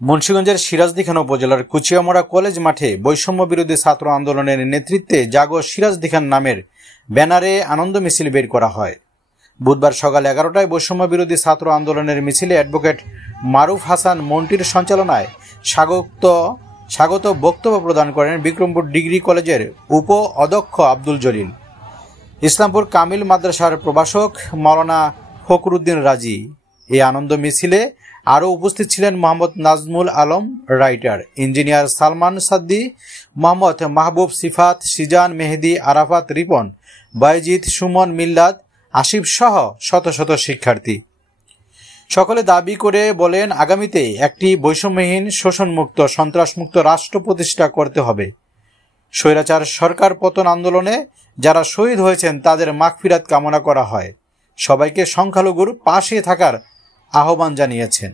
মুন্সিগঞ্জের সিরাজদিখান উপজেলার কুচিয়ামোড়া কলেজ মাঠে বৈষম্য বিরোধী ছাত্র আন্দোলনের নেতৃত্বে জাগো সিরাজদিখান নামের ব্যানারে আনন্দ মিছিল বের করা হয়। বুধবার সকাল 11টায় বৈষম্য বিরোধী ছাত্র আন্দোলনের মিছিলে অ্যাডভোকেট মারুফ হাসান মন্টির সঞ্চালনায় স্বাগত বক্তব্য প্রদান করেন বিক্রমপুর ডিগ্রি কলেজের উপ অধ্যক্ষ আব্দুল জলিল, ইসলামপুর কামিল মাদ্রাসার প্রভাষক মাওলানা ফখরুদ্দিন রাজি। এই আনন্দ মিছিলে আরও উপস্থিত ছিলেন মোহাম্মদ নাজমুল আলম রাইটার, ইঞ্জিনিয়ার সালমান সাদ্দি, মোহাম্মদ মাহবুব সিফাত, সিজান মেহেদি, আরাফাত রিপন, বাইজিদ, সুমন, মিল্লাদ, আসিফ সহ শত শত শিক্ষার্থী। সকলে দাবি করে বলেন, আগামীতে একটি বৈষম্যহীন, শোষণমুক্ত, সন্ত্রাসমুক্ত রাষ্ট্র প্রতিষ্ঠা করতে হবে। স্বৈরাচার সরকার পতন আন্দোলনে যারা শহীদ হয়েছেন তাদের মাগফিরাত কামনা করা হয়। সবাইকে সংখ্যালঘুর পাশে থাকার আহ্বান জানিয়েছেন।